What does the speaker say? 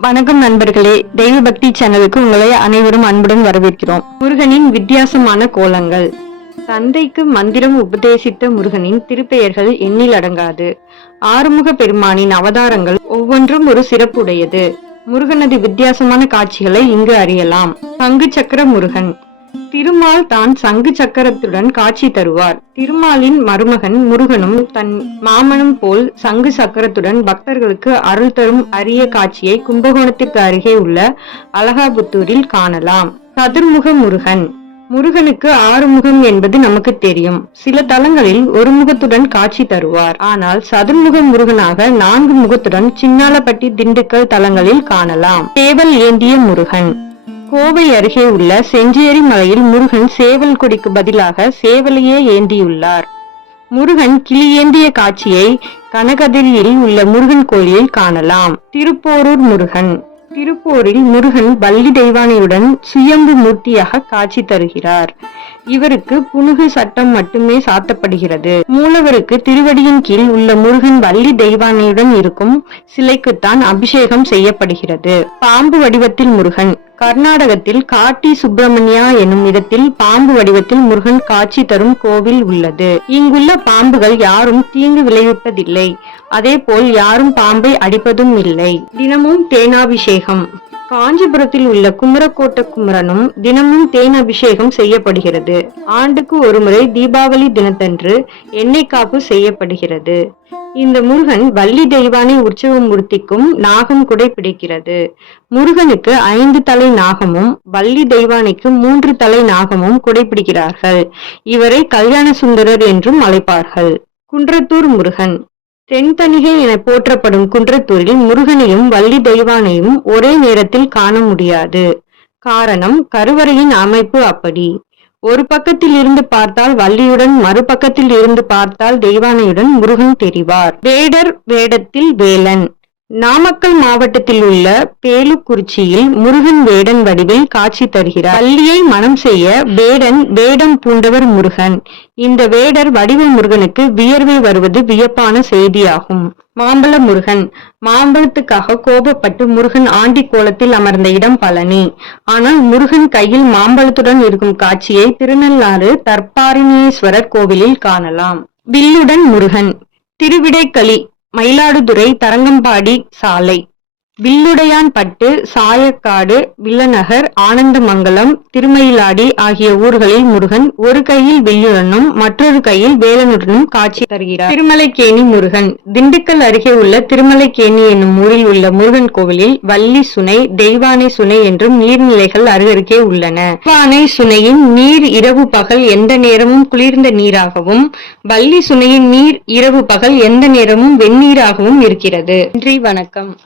வணக்கம் நண்பர்களே. தெய்வ பக்தி சேனலுக்கு உங்களை அனைவரும் அன்புடன் வரவேற்கிறோம். முருகனின் வித்தியாசமான கோலங்கள். தந்தைக்கு மந்திரம் உபதேசித்த முருகனின் திருப்பெயர்கள் எண்ணில் அடங்காது. ஆறுமுக பெருமானின் அவதாரங்கள் ஒவ்வொன்றும் ஒரு சிறப்புடையது. முருகனது வித்தியாசமான காட்சிகளை இங்கு அறியலாம். பங்கு சக்கர முருகன். திருமால் தான் சங்கு சக்கரத்துடன் காட்சி தருவார். திருமாலின் மருமகன் முருகனும் தன் மாமனும் போல் சங்கு சக்கரத்துடன் பக்தர்களுக்கு அருள் தரும் அரிய காட்சியை கும்பகோணத்திற்கு அருகே உள்ள அலகாபுத்தூரில் காணலாம். சதுர்முக முருகன். முருகனுக்கு ஆறு முகம் என்பது நமக்கு தெரியும். சில தலங்களில் ஒரு முகத்துடன் காட்சி தருவார். ஆனால் சதுர்முக முருகனாக நான்கு முகத்துடன் சின்னாலப்பட்டி திண்டுக்கல் தலங்களில் காணலாம். சேவல் ஏந்திய முருகன். கோவை அருகே உள்ள செஞ்சேரி மலையில் முருகன் சேவல் கொடிக்கு பதிலாக சேவலையே ஏந்தியுள்ளார். முருகன் கிளியேந்திய காட்சியை கனகதிரியில் உள்ள முருகன் கோயிலில் காணலாம். திருப்போரூர் முருகன். திருப்போரில் முருகன் வள்ளி தெய்வானையுடன் சுயம்பு மூர்த்தியாக காட்சி தருகிறார். இவருக்கு புனுகு சட்டம் மட்டுமே சாத்தப்படுகிறது. மூலவருக்கு திருவடியின் கீழ் உள்ள முருகன் வள்ளி தெய்வானையுடன் இருக்கும் சிலைக்குத்தான் அபிஷேகம் செய்யப்படுகிறது. பாம்பு வடிவத்தில் முருகன். கர்நாடகத்தில் காட்டி சுப்பிரமணியா என்னும் இடத்தில் பாம்பு வடிவத்தில் முருகன் காட்சி தரும் கோவில் உள்ளது. இங்குள்ள பாம்புகள் யாரும் தீங்கு விளைவிப்பதில்லை. அதேபோல் யாரும் பாம்பை அடிப்பதும் இல்லை. தினமும் தேனாபிஷேகம். காஞ்சிபுரத்தில் உள்ள குமரக்கோட்ட குமரனும் தினமும் தேன் அபிஷேகம் செய்யப்படுகிறது. ஆண்டுக்கு ஒருமுறை தீபாவளி தினத்தன்று எண்ணெய் காப்பு செய்யப்படுகிறது. இந்த முருகன் வள்ளி தெய்வானை உற்சவ மூர்த்திக்கும் நாகம் குடை பிடிக்கிறது. முருகனுக்கு ஐந்து தலை நாகமும் வள்ளி தெய்வானைக்கு மூன்று தலை நாகமும் குடைப்பிடிக்கிறார்கள் இவரை கல்யாண சுந்தரர் என்றும் அழைப்பார்கள். குன்றத்தூர் முருகன். தென்தணிகை என போற்றப்படும் குன்றத்தூரில் முருகனையும் வள்ளி தெய்வானையும் ஒரே நேரத்தில் காண முடியாது. காரணம் கருவறையின் அமைப்பு அப்படி. ஒரு பக்கத்தில் இருந்து பார்த்தால் வள்ளியுடன் மறுபக்கத்தில் இருந்து பார்த்தால் தெய்வானையுடன் முருகன் தெரிவார். வேடர் வேடத்தில் வேலன். நாமக்கல் மாவட்டத்தில் உள்ள பேலுக்குறிச்சியில் முருகன் வேடன் வடிவில் காட்சி தருகிறார். பள்ளியை மனம் செய்ய வேடன் வேடம் பூண்டவர் முருகன். இந்த வேடர் வடிவ முருகனுக்கு வியர்வை வருவது வியப்பான செய்தியாகும். மாம்பழ முருகன். மாம்பழத்துக்காக கோபப்பட்டு முருகன் ஆண்டி கோலத்தில் அமர்ந்த இடம் பழனி. ஆனால் முருகன் கையில் மாம்பழத்துடன் இருக்கும் காட்சியை திருநள்ளாறு தற்பாரிணீஸ்வரர் கோவிலில் காணலாம். வில்லுடன் முருகன். திருவிடைக்களி மயிலாடுதுறை தரங்கம்பாடி சாலை. வில்லுடையான் பட்டு சாயக்காடு வில்லநகர் ஆனந்தமங்கலம் திருமயிலாடி ஆகிய ஊர்களில் முருகன் ஒரு கையில் வில்லுடனும் மற்றொரு கையில் வேலனுடனும் காட்சி தருகிறார். திருமலைக்கேணி முருகன். திண்டுக்கல் அருகே உள்ள திருமலைக்கேணி என்னும் ஊரில் உள்ள முருகன் கோவிலில் வள்ளி சுனை தெய்வானை சுனை என்றும் நீர்நிலைகள் அருகருகே உள்ளன. தெய்வானை சுனையின் நீர் இரவு பகல் எந்த நேரமும் குளிர்ந்த நீராகவும் வள்ளி சுனையின் நீர் இரவு பகல் எந்த நேரமும் வெந்நீராகவும் இருக்கிறது. நன்றி வணக்கம்.